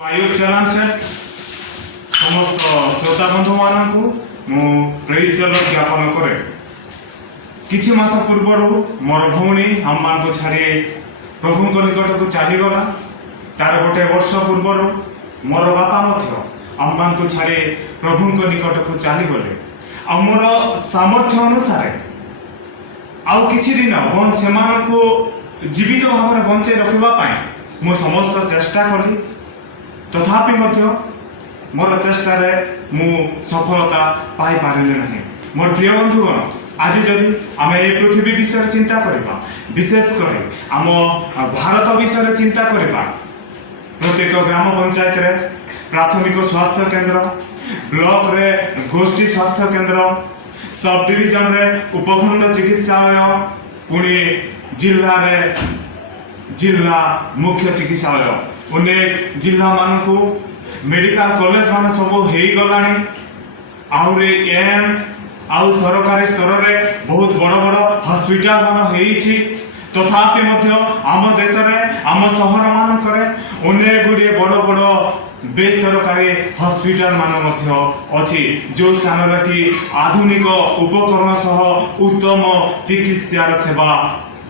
YouTube channel से समस्त श्रोता बंधु मानू प्रेज ज्ञापन करे किछि मास पूर्वर मोर भौणी हम मान को छाड़ी प्रभु निकट को चलीगला तार गोटे वर्ष पूर्वर मोर बापा आम मान को छाड़ी प्रभु निकट को चलीगले आ मोर सामर्थ्य अनुसार आउ किछि दिन से जीवित भाव में बंचे रखा मु समस्त चेष्टा कली तथापि मोर चेष्टार मु सफलता पाई पारिले नहीं। मोर प्रिय बंधुगण आज जदि आम ए पृथ्वी विषय चिंता करबा विशेषकर आम भारत विषय चिंता करबा प्रत्येक ग्राम पंचायत रे प्राथमिक स्वास्थ्य केंद्र ब्लॉक रे गोष्ठी स्वास्थ्य केंद्र सब डिविजन रे उपखंड चिकित्सालय पुणी जिला रे जिला मुख्य चिकित्सालय अनेक जिला मानक मेडिकल कॉलेज मान सब हो गलानी आउरे एम आउ सरकारी स्तर रे बहुत बड़ बड़ हॉस्पिटल मान होईछि तथापि मध्य आम देश रे आम शहर मानक रे अनेक गुडी बड़ बड़ बेसरकारी हॉस्पिटल मान मध्य अछि जो स्थान रे कि आधुनिक उपकरण सह उत्तम चिकित्सा सेवा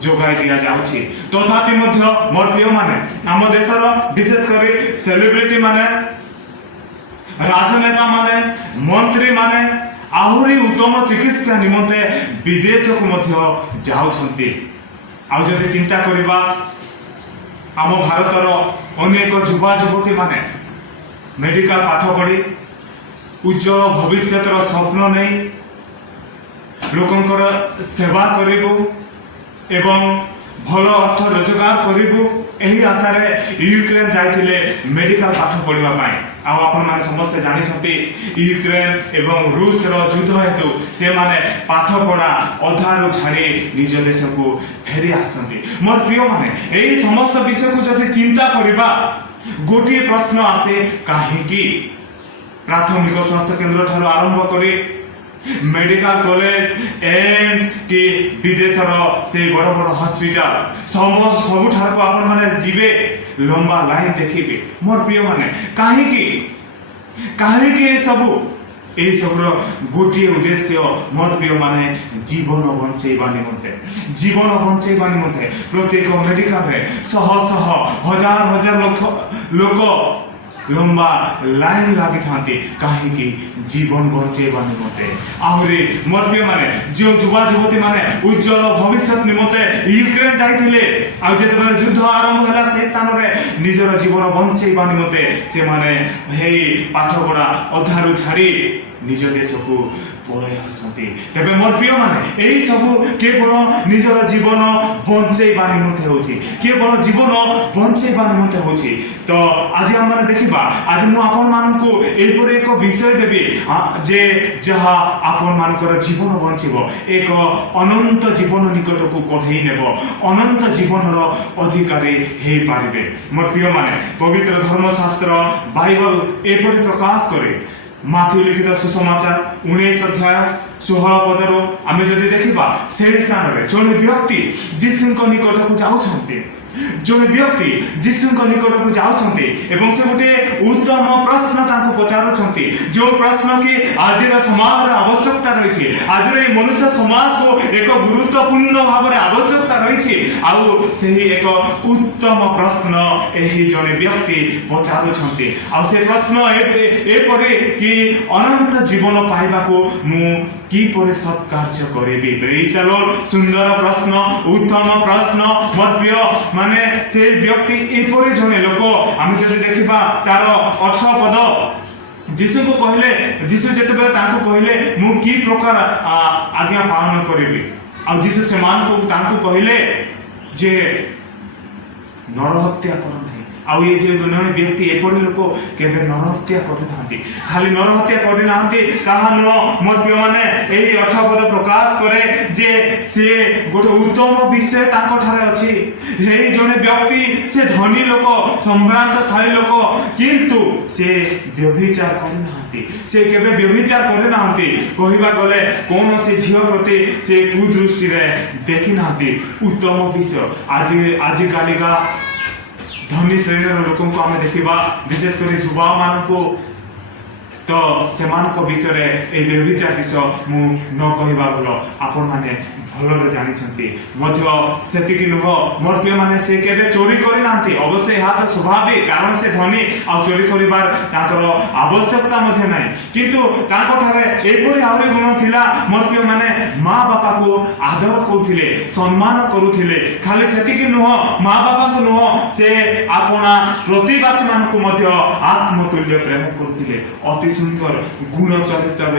जोगाई दिया जाउछि तथापि मध्य मोर प्रिय माने आम देशर विशेषकर सेलिब्रिटी माने राजनेता माने मंत्री माने आहुरी उत्तम चिकित्सा निमंते विदेश को मध्य जाउछंती आ जदि चिंता करिबा आम भारतर अनेक युवा युवती माने मेडिकल पाठ पढ़ी उज्जवल भविष्यतर स्वप्न नहीं लोकंकर सेवा करिबो एवं भल अर्थ रोजगार करिबु एही आशा रे यूक्रेन जाइथिले मेडिकल पाठ पढ़िबा पाए आपण माने समस्त जानि छथि यूक्रेन एवं रूस रो युद्ध हेतु से माने पाठ पढ़ा अधारु छाड़ी निज देश को फेरी आछथि। मोर प्रिय माने एही समस्त विषय को जदि चिंता करिबा गोटी प्रश्न आसे काहे कि प्राथमिक स्वास्थ्य केंद्र ठारो आरंभ करी मेडिकल कॉलेज एंड कि विदेशर से बड़ बड़ हॉस्पिटल सबुठार को आपण माने जीवे लंबा लाइन देखिबे। मोर प्रिय माने काहे कि ए सब गोटे उद्देश्य मोर प्रिय माने जीवन बंचेबा निमंते प्रत्येक मेडिकल रे शह शह हजार हजार लोक लंबा लाइन लगी था कहीं जीवन बंचेबा निमंते आहरी मोर प्रिय माने जो युवा युवती माने उज्जवल भविष्य निमंते यूक्रेन जाइथिले आ जेते युद्ध आरंभ होला से स्थान रे निजर जीवन बंचेबा निमंते से माने हेई पाठ पढ़ा अधारु छाड़ी निज देश को पळय आसंती तबे मोर प्रिय माने एही सब केवल निजर जीवन बंचेबा निमंते होछि केवल जीवन बंचेबा निमंते होछि। तो आज हम माने देखिबा आज मु आपन मान को एपर एक विषय देबी जे जहा आपन मानकर जीवन बंचिबो एक अनंत जीवन निकट को कढई नेबो अनंत जीवन रो अधिकारी हे पारिबे। मोर प्रिय माने पवित्र धर्मशास्त्र बाइबल एपर प्रकाश करे माथि लिखित सुसमाचार 19 अध्याय 16 पदरो आमे जदि देखिबा सेही स्थान रे जने व्यक्ति जीसुଙ୍କ निकट को जाउछन्ते जने व्यक्ति जीसुଙ୍କ निकट को जाउछन्ते एवं से गोटे उत्तम प्रश्न ताको पचारुछन्ते जो प्रश्न की आज रे समाज रे आवश्यकता रहिछि आज रे मनुष्य समाज को एक गुरुत्वपूर्ण भाव रे आवश्यकता रहिछि आउ सेही एक उत्तम प्रश्न एही जने व्यक्ति पचारुछन्ते आ से प्रश्न ए परे कि अनंत जीवन पाइबा को मु की परे सत् कार्य करेबी। प्रेज द लॉर्ड सुंदर प्रश्न उत्तम प्रश्न मोर प्रिय माने से व्यक्ति एपरे जने लोक आमे जदि देखिबा तार 18 पद जीसु को कहले जीसु जेतेबे ताको कहले मु की प्रकार आज्ञा पालन करेबी आ जीसु से मान को ताको कहले जे नरहत्या कर आउ ये जे जने व्यक्ति एपरि लोक केबे नरहत्या करि खाली नरहत्या करि कहा न मोर प्रिय माने एही 18 पद प्रकाश करे जे से गोटे उत्तम विषय ताको ठारे अछि हेई जने व्यक्ति से धनी लोक सम्भ्रांतशाली लोक किंतु से व्यभिचार करि से केबे व्यभिचार करि कहिबा गले कोन से झियो प्रति से कुदृष्टि रे देखि उत्तम विषय आज कालिका धनी श्रेणीर लोक आम देखा विशेषकर युवा मानू तो से विषय ए व्यभिचार विषय मु न कहवा भल आपण मैंने भल जानी नुह मोर प्रिय माने से केबे चोरी करी नांती अवश्य यह तो स्वाभाविक कारण से धनी आ चोरी करिबार तांकर आवश्यकता मध्ये नाही किंतु तांको ठारे एपरि आउरी गुण थिला मोर प्रिय माने माँ बापा को आदर करुथिले सम्मान करुथिले खाली सेतिकी नुह माँ बापा को नुह से आपना प्रतिवासी मान को मध्ये आत्मतुल्य प्रेम करुथिले अति सुंदर गुण चरित्र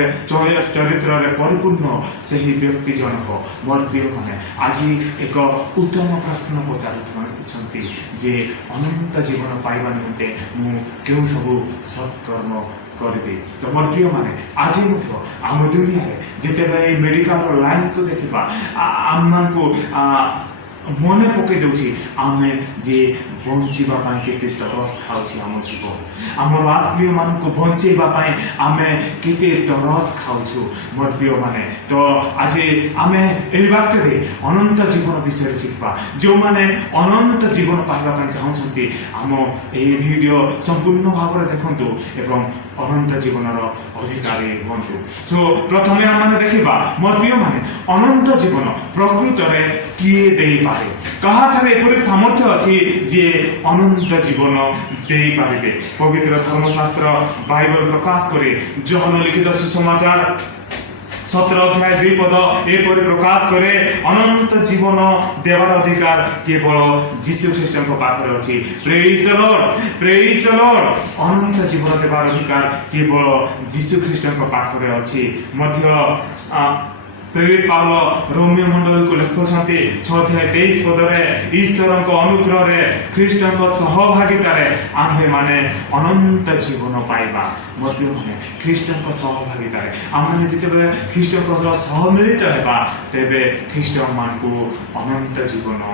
रे परिपूर्ण सही व्यक्ति जनक मोर प्रिय माने आज एक उत्तम प्रश्न पचारुछंती जे अनंत जीवन पाइबा निमंते मु केउ सब सत्कर्म करिबे तो मोर प्रिय माने आज मध्य आम दुनिया रे जेते मेडिकल लाइन को देखिबा आम मान को मन पकई दे आम जे बंचवा केते तरस खाऊँ आम जीवन आमर आत्मीय मान को बंचवाई आम केते तरस खाऊँ मोर प्रिय माने तो आज आम यही वाक्य दे अनंत जीवन विषय शिखा जो मैंने अनंत जीवन पाइबा चाहते आम ये वीडियो संपूर्ण भाव में देखु एवं अनंत जीवनर अधिकारी हूँ सो प्रथमे आम मैंने देखा मोर प्रिय माने अनंत जीवन प्रकृत में किए दे पारे कहा एपरी सामर्थ्य अच्छी जे अनंत जीवन दे पारे पवित्र धर्मशास्त्र बाइबल प्रकाश करे जहन लिखित सुसमाचार 17 अध्याय 2 पद एपरि प्रकाश करे अनंत जीवन देवार अधिकार केवल जीशु ख्रीष्ट पाखे अच्छी प्रेज द लॉर्ड अनंत जीवन देवार अधिकार केवल जीशु ख्रीष्ट पाखे अच्छी प्रेरित पावल रोमियो मंडल को लिखुंट 6 अध्याय 23 पदरे ईश्वर अनुग्रह ख्रीष्ट सहभागितार आम्भे माने अनंत जीवन पाइबा मोर माने ख्रीष्ट सहभागितार आम मैंने जिते ख्रीष्ट सह मिलित होगा तेबे ख्रीष्ट मान को अनंत जीवन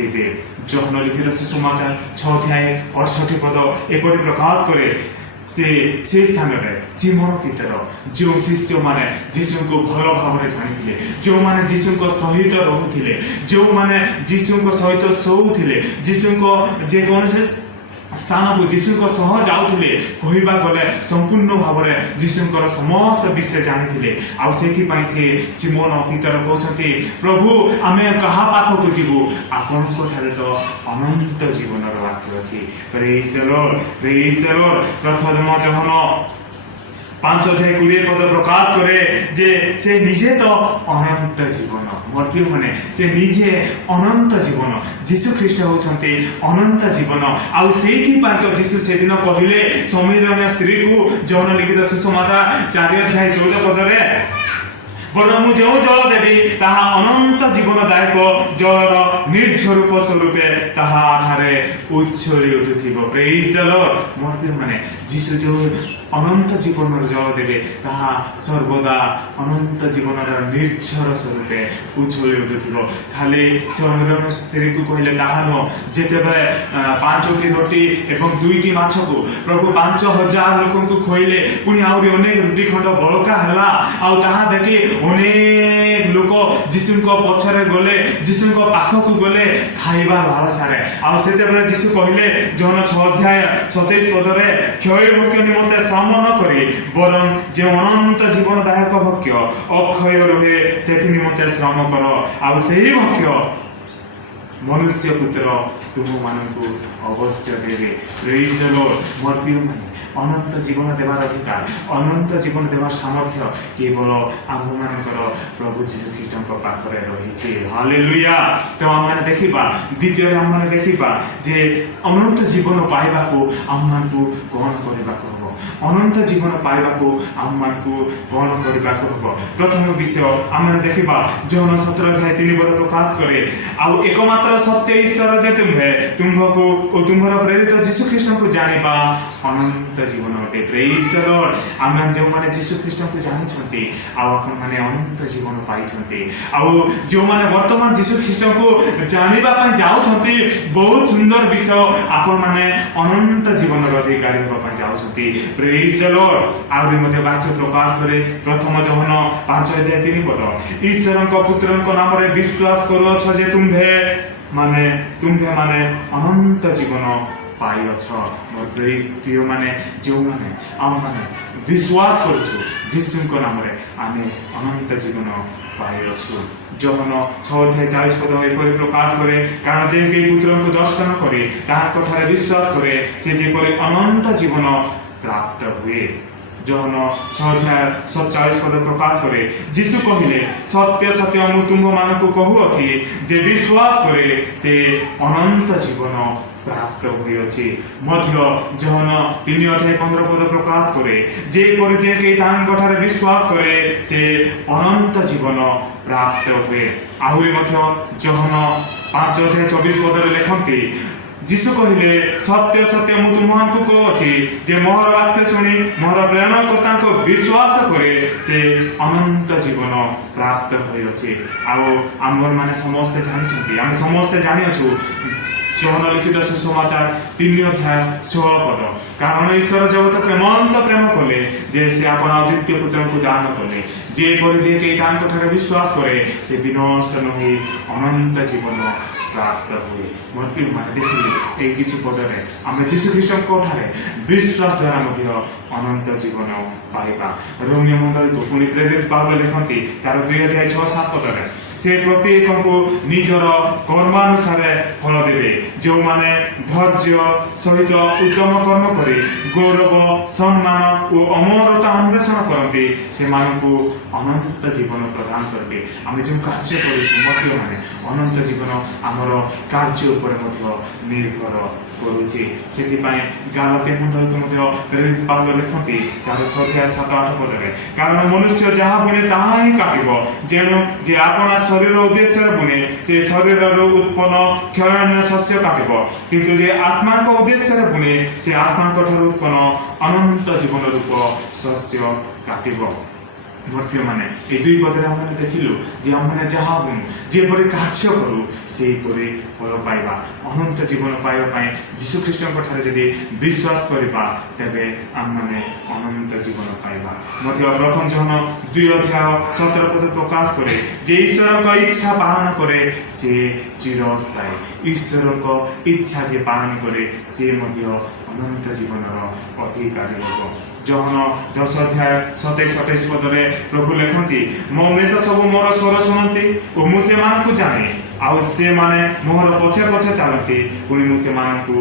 देवे जहन लिखित सुसमाचार 6 अध्याय 68 पद एपरि प्रकाश करे से स्थान में सिमोन पीतर जो शिष्य माने जीशु को भल भाव में जानी जो माने जीशु को सहित रोते जो माने जीशु को सहित शोते जीशु को जेकोसी स्थान को जीशु को सह जाऊे कहवा गले संपूर्ण भाव में जीशुकर समस्त विषय जानी आपाई से सिमोन पीतर कहते प्रभु आम क्या पाख को जीवु आपण तो अनंत जीवन वाक्य अच्छी प्रेज द लॉर्ड प्रथम जहन 5 अध्याय 20 पद प्रकाश करे जे से निजे तो अनंत जीवन मोर प्रिय माने से निजे अनंत जीवन जीशु ख्रीष्ट होते अनंत जीवन आउ तो जीशु से दिन कहले समीरण स्त्री को जौन लिखित सुसमाचार 4 अध्याय 14 पदरे बरं मु जो जल देवी ताहा अनंत जीवनदायक जलर निर्झरूप स्वरूपे ताहा आधारे उच्छली उठुथिबो प्रेज द लॉर्ड मोर प्रिय माने जीशु जो अनंत जीवन जल देवे ताहा सर्वदा अनंत जीवन निर्झर स्वरूपे उछली उठुथिबो खाली समीरण स्त्री को कहले ताहा न जेते 5टी रोटी एवं 2टी माछ को प्रभु 5000 लोक को खोइले पुनी आउरी अनेक रोटी खंड बळका हला आ ताहा देखि अनेक लोक जीशु को पछरे गले जीशु को पाख को गले खाइबा लालसारे आ सेते जीशु कहले जहन 6 अध्याय 27 पदरे क्षय भोग्य निमंते श्रम न करी बरं जे अनंत जीवनदायक भक्ष्य अक्षय रहे से निमंते श्रम कर आ सही भक्ष्य मनुष्य पुत्र तुम मानू अवश्य देवे प्रेज द लॉर्ड मोर प्रिय माने अनंत जीवन देवार अधिकार अनंत जीवन देवार सामर्थ्य केवल आम मानकर प्रभु जीशु ख्रीष्ट पाखे रही हालेलुया तो आम मैंने देखा द्वितीय आम मैंने देखा जे अनंत जीवन पाइबा को आम मान को कौन करने अनंत जीवन पाइबा को आम मान को कौन करने प्रथम विषय आम मैंने देखा जौन 17 अध्याय 3 पद प्रकाश करे आउ एकमात्र सत्य ईश्वर जे तुमको तुम्हारा प्रेरित जीशु ख्रीष्ट को जानिबा अनंत जीवन अटे प्रेज द लॉर्ड आम जो माने जीशु ख्रीष्ट को जानी आपण माने अनंत जीवन पाई जो माने वर्तमान जीशु ख्रीष्ट को जानिबा पई जाउछंती बहुत सुंदर विषय आपण माने अनंत जीवन अधिकारी होबा पई जाउछंती प्रेज द लॉर्ड आउरी मध्ये वाक्य प्रकाश करे प्रथम जहन 5 अध्याय 3 पद ईश्वर को पुत्र को नाम रे विश्वास करूछ जे तुम्हे ମାନେ ତୁମ୍ଭେମାନେ ଅନନ୍ତ ଜୀବନ ପାଇଅଛ। ମୋର ପ୍ରିୟ ମାନେ ଯେଉଁମାନେ ଆମମାନେ ବିଶ୍ୱାସ କରୁଛୁ ଯୀଶୁଙ୍କ ନାମରେ ଆମେ ଅନନ୍ତ ଜୀବନ ପାଇଅଛୁ। ଯୋହନ 6:40 ଏପରି ପ୍ରକାଶ କରେ, କାରଣ ଯେ କେହି ପୁତ୍ରଙ୍କୁ ଦର୍ଶନ କରେ ତାହାଙ୍କଠାରେ ବିଶ୍ୱାସ କରେ ସେ ଯେପରି ଅନନ୍ତ ଜୀବନ ପ୍ରାପ୍ତ ହୁଏ। ଯୋହନ 6:47 ପ୍ରକାଶ କରେ, ଯୀଶୁ କହିଲେ, ସତ୍ୟ ସତ୍ୟ ମୁଁ ତୁମ୍ଭମାନଙ୍କୁ କହୁଅଛି ଯେ ବିଶ୍ୱାସ କରେ ସେ ଅନନ୍ତ ଜୀବନ ପ୍ରାପ୍ତ ହୋଇଅଛି। ମଧ୍ୟ ଯୋହନ 3:15 ପ୍ରକାଶ କରେ, ଯେପରି ଯେ କେହି ତାହାଙ୍କଠାରେ ବିଶ୍ୱାସ କରେ ସେ ଅନନ୍ତ ଜୀବନ ପ୍ରାପ୍ତ ହୁଏ। ଆହୁରି ମଧ୍ୟ ଯୋହନ 5:24 ଲେଖନ୍ତି, ଯୀଶୁ କହିଲେ, ସତ୍ୟ ସତ୍ୟ ମୁଁ ତୁମମାନଙ୍କୁ କହୁଅଛି ଯେ ମୋର ବାକ୍ୟ ଶୁଣି ମୋର ପ୍ରେରଣକର୍ତ୍ତାଙ୍କୁ ବିଶ୍ୱାସ କରେ ସେ ଅନନ୍ତ ଜୀବନ ପ୍ରାପ୍ତ ହୋଇଅଛି। ଆଉ ଆମମାନେ ସମସ୍ତେ ଜାଣିଛନ୍ତି, ଆମେ ସମସ୍ତେ ଜାଣିଅଛୁ ଯୋହନ ଲିଖିତ ସୁସମାଚାର 3:16, କାରଣ ଈଶ୍ୱର ଜଗତକୁ ଏମନ୍ତ ପ୍ରେମ କଲେ ଯେ ସେ ଆପଣ ଅଦ୍ୱିତୀୟ ପୁତ୍ରଙ୍କୁ ଦାନ କଲେ, ଯେପରି ଯେ କେହି ତାଙ୍କଠାରେ ବିଶ୍ୱାସ କରେ ସେ ବିନଷ୍ଟ ନହୋଇ ଅନନ୍ତ ଜୀବନ ପ୍ରାପ୍ତ ହୁଏ। ମୋର ପ୍ରିୟମାନେ ଦେଖିଲେ ଏହି କିଛି ପଦରେ ଆମେ ଯୀଶୁ ଖ୍ରୀଷ୍ଟଙ୍କ ଠାରେ ବିଶ୍ୱାସ ଦ୍ୱାରା ମଧ୍ୟ ଅନନ୍ତ ଜୀବନ ପାଇବା। ରୋମିଓ ମଣ୍ଡଳୀକୁ ପୁଣି ପ୍ରେରିତ ପାଉଲ ଲେଖନ୍ତି ତାର 2:6-7 ସେ ପ୍ରତ୍ୟେକଙ୍କୁ ନିଜର କର୍ମାନୁସାରେ ଫଳ ଦେବେ। ଯେଉଁମାନେ ଧୈର୍ଯ୍ୟ ସହିତ ଉତ୍ତମ କର୍ମ କରି ଗୌରବ ସମ୍ମାନ ଓ ଅମରତା ଅନ୍ୱେଷଣ କରନ୍ତି ସେମାନଙ୍କୁ ଅନନ୍ତ ଜୀବନ ପ୍ରଦାନ କରିବେ। ଆମେ ଯେଉଁ କାର୍ଯ୍ୟ କରୁଛୁ ମଧ୍ୟମାନେ ଅନନ୍ତ ଜୀବନ ଆମର କାର୍ଯ୍ୟ ଉପରେ ମଧ୍ୟ ନିର୍ଭର କରୁଛି। ସେଥିପାଇଁ ଗାଲାତ୍ୟ ମଣ୍ଡଳୀକୁ ମଧ୍ୟ ପ୍ରେରିତ ପାଉଲ ଲେଖନ୍ତି ତାର 6:7-8, କାରଣ ମନୁଷ୍ୟ ଯାହା ବୁଣେ ତାହା ହିଁ କାଟିବ। ଯେଣୁ ଯେ ଆପଣା ଶରୀର ଉଦ୍ଦେଶ୍ୟରେ ବୁଣେ ସେ ଶରୀରରୁ ଉତ୍ପନ୍ନ କ୍ଷୟଣୀୟ ଶସ୍ୟ କାଟିବ, କିନ୍ତୁ ଯେ ଆତ୍ମାଙ୍କ ଉଦ୍ଦେଶ୍ୟରେ ବୁଣେ ସେ ଆତ୍ମାଙ୍କ ଠାରୁ ଉତ୍ପନ୍ନ ଅନନ୍ତ ଜୀବନ ରୂପ ଶସ୍ୟ କାଟିବ। ମୋର ପ୍ରିୟମାନେ এই ଦୁଇ ପଦରେ ଆମେ ଦେଖିଲୁ ଯେ ଆମେ ଯାହା ବୁଣୁ ଯେପରି କାର୍ଯ୍ୟ କରୁ ସେହିପରି ଫଳ ପାଇବା। ଅନନ୍ତ ଜୀବନ ପାଇବା ପାଇଁ ଯୀଶୁ ଖ୍ରୀଷ୍ଟଙ୍କ ଠାରେ ଯଦି ବିଶ୍ୱାସ କରିବା ତେବେ ଆମେ ଅନନ୍ତ ଜୀବନ ପାଇବା। ମଧ୍ୟ ପ୍ରଥମ ଯୋହନ 2:17 ପ୍ରକାଶ କରେ ଯେ ଈଶ୍ୱରଙ୍କ ଇଚ୍ଛା ପାଳନ କରେ ସେ ଚିରସ୍ଥାୟୀ। ଈଶ୍ୱରଙ୍କ ଇଚ୍ଛା ଯେ ପାଳନ କରେ ସେ ମଧ୍ୟ ଅନନ୍ତ ଜୀବନର ଅଧିକାରୀ ହେବ। ଯୋହନ 10:27-28 ପ୍ରଭୁ ଲେଖନ୍ତି, ମୋ ମେଷ ସବୁ ମୋର ସ୍ୱର ଶୁଣନ୍ତି ଓ ମୁଁ ସେମାନଙ୍କୁ ଜାଣେ, ଆଉ ସେମାନେ ମୋର ପଛେ ପଛେ ଚାଲନ୍ତି, ପୁଣି ମୁଁ ସେମାନଙ୍କୁ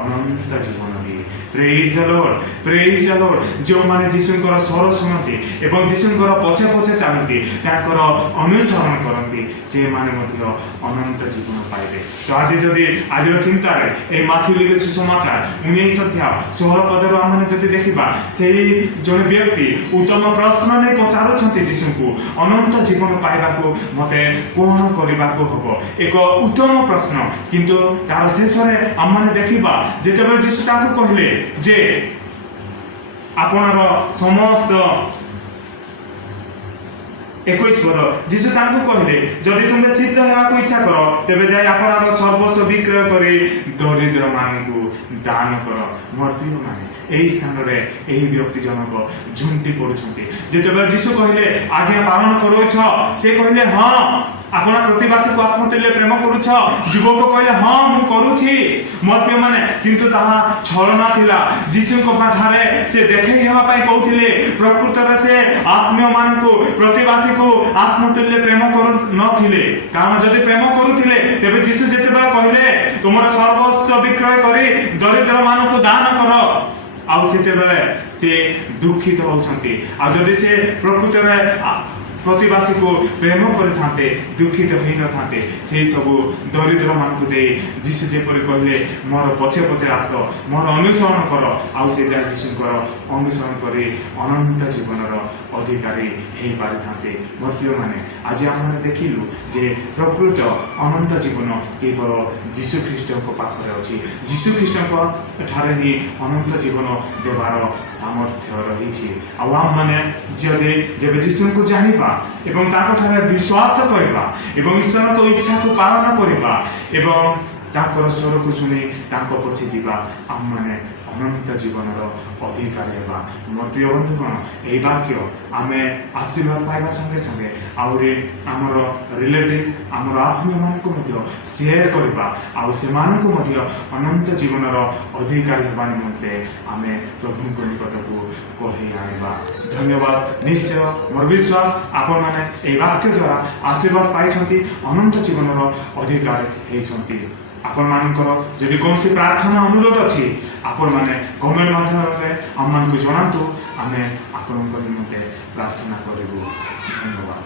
ଅନନ୍ତ ଜୀବନ ଦିଏ। ପ୍ରେଜ୍ ଦ ଲର୍ଡ, ପ୍ରେଜ୍ ଦ ଲର୍ଡ। ଯେଉଁମାନେ ଯୀଶୁଙ୍କର ସ୍ୱର ଶୁଣନ୍ତି ଏବଂ ଯୀଶୁଙ୍କର ପଛେ ପଛେ ଚାଲନ୍ତି ତାଙ୍କର ଅନୁସରଣ କରନ୍ତି ସେମାନେ ମଧ୍ୟ ଅନନ୍ତ ଜୀବନ ପାଇବେ। ତ ଆଜି ଯଦି ଆଜିର ଚିନ୍ତାରେ এই ମାଥ୍ୟୁ ଲିଖିତ ସୁସମାଚାର 19:16 ଆମେ ଯଦି ଦେଖିବା ସେହି ଜଣେ ବ୍ୟକ୍ତି ଉତ୍ତମ ପ୍ରଶ୍ନ ନେଇ ପଚାରୁଛନ୍ତି ଯୀଶୁଙ୍କୁ ଅନନ୍ତ ଜୀବନ ପାଇବାକୁ ମୋତେ କ'ଣ କରିବାକୁ ହେବ। ଏକ ଉତ୍ତମ ପ୍ରଶ୍ନ, କିନ୍ତୁ ତାର ଶେଷରେ ଆମେ ଦେଖିବା ଯେତେବେଳେ ଯୀଶୁ ତାଙ୍କୁ କହିଲେ ଯେ ଆପଣର ସମସ୍ତ 21 ଯୀଶୁ ତାଙ୍କୁ କହିଲେ ଯଦି ତୁମେ ସିଦ୍ଧ ହେବାକୁ ଇଚ୍ଛା କର ତେବେ ଯାଇ ଆପଣଙ୍କର ସର୍ବସ୍ୱ ବିକ୍ରୟ କରି ଦରିଦ୍ରମାନଙ୍କୁ ଦାନ କର। ମୋର ପ୍ରିୟମାନେ ଏହି ସ୍ଥାନରେ ଏହି ବ୍ୟକ୍ତି ଜଣକ ଝୁଣ୍ଟି ପଡ଼ୁଛନ୍ତି। ଯେତେବେଳେ ଯୀଶୁ କହିଲେ ଆଜ୍ଞା ପାଳନ କରୁଛ ସେ କହିଲେ ହଁ। ଆପଣ ପ୍ରତିବାସୀକୁ ଆତ୍ମତୁଲ୍ୟ ପ୍ରେମ କରୁଛ? ଯୁବକ କହିଲେ ହଁ ମୁଁ କରୁଛି। ମୋର ପ୍ରିୟମାନେ କିନ୍ତୁ ତାହା ଛଳନା ଥିଲା। ଯୀଶୁଙ୍କ ଠାରେ ସେ ଦେଖେଇ ହେବା ପାଇଁ କହୁଥିଲେ, ପ୍ରକୃତରେ ସେ ଆତ୍ମୀୟମାନଙ୍କୁ ପ୍ରତିବାସୀକୁ ଆତ୍ମତୁଲ୍ୟ ପ୍ରେମ କରୁନଥିଲେ। କାରଣ ଯଦି ପ୍ରେମ କରୁଥିଲେ ତେବେ ଯୀଶୁ ଯେତେବେଳେ କହିଲେ ତୁମର ସର୍ବସ୍ୱ ବିକ୍ରୟ କରି ଦରିଦ୍ରମାନଙ୍କୁ ଦାନ କର, ଆଉ ସେତେବେଳେ ସେ ଦୁଃଖିତ ହେଉଛନ୍ତି। ଆଉ ଯଦି ସେ ପ୍ରକୃତରେ ପ୍ରତିବାସୀକୁ ପ୍ରେମ କରିଥାନ୍ତେ ଦୁଃଖିତ ହୋଇନଥାନ୍ତେ। ସେହି ସବୁ ଦରିଦ୍ରମାନଙ୍କୁ ଦେଇ ଯୀଶୁ ଯେପରି କହିଲେ ମୋର ପଛେ ପଛେ ଆସ, ମୋର ଅନୁସରଣ କର, ଆଉ ସେ ଯାହା ଯୀଶୁଙ୍କର ଅନୁସରଣ କରି ଅନନ୍ତ ଜୀବନର ଅଧିକାରୀ ହୋଇପାରିଥାନ୍ତେ। ମୋର ପ୍ରିୟମାନେ ଆଜି ଆମେ ଦେଖିଲୁ ଯେ ପ୍ରକୃତ ଅନନ୍ତ ଜୀବନ କେବଳ ଯୀଶୁ ଖ୍ରୀଷ୍ଟଙ୍କ ପାଖରେ ଅଛି। ଯୀଶୁ ଖ୍ରୀଷ୍ଟଙ୍କ ଠାରେ ହିଁ ଅନନ୍ତ ଜୀବନ ଦେବାର ସାମର୍ଥ୍ୟ ରହିଛି। ଆଉ ଆମମାନେ ଯେବେ ଯୀଶୁଙ୍କୁ ଜାଣିବା ଏବଂ ତାଙ୍କଠାରେ ବିଶ୍ୱାସ କରିବା ଏବଂ ଈଶ୍ୱରଙ୍କ ଇଚ୍ଛାକୁ ପାଳନ କରିବା ଏବଂ ତାଙ୍କର ସ୍ୱରକୁ ଶୁଣି ତାଙ୍କ ପଛେ ଯିବା ଆମମାନେ ଅନନ୍ତ ଜୀବନର ଅଧିକାରୀ ହେବା। ମୋର ପ୍ରିୟ ବନ୍ଧୁଗଣ, ଏହି ବାକ୍ୟ ଆମେ ଆଶୀର୍ବାଦ ପାଇବା ସଙ୍ଗେ ସଙ୍ଗେ ଆହୁରି ଆମର ରିଲେଟିଭ୍ ଆମର ଆତ୍ମୀୟମାନଙ୍କୁ ମଧ୍ୟ ସେୟାର କରିବା ଆଉ ସେମାନଙ୍କୁ ମଧ୍ୟ ଅନନ୍ତ ଜୀବନର ଅଧିକାରୀ ହେବା ନିମନ୍ତେ ଆମେ ପ୍ରଭୁଙ୍କ ନିକଟକୁ କଢ଼େଇ ଆଣିବା। ଧନ୍ୟବାଦ। ନିଶ୍ଚୟ ମୋର ବିଶ୍ୱାସ ଆପଣମାନେ ଏହି ବାକ୍ୟ ଦ୍ୱାରା ଆଶୀର୍ବାଦ ପାଇଛନ୍ତି, ଅନନ୍ତ ଜୀବନର ଅଧିକାରୀ ହେଇଛନ୍ତି। ଆପଣମାନଙ୍କର ଯଦି କୌଣସି ପ୍ରାର୍ଥନା ଅନୁରୋଧ ଅଛି ଆପଣମାନେ କମେଣ୍ଟ ମାଧ୍ୟମରେ ଆମମାନଙ୍କୁ ଜଣାନ୍ତୁ, ଆମେ ଆପଣଙ୍କ ନିମନ୍ତେ ପ୍ରାର୍ଥନା କରିବୁ। ଧନ୍ୟବାଦ।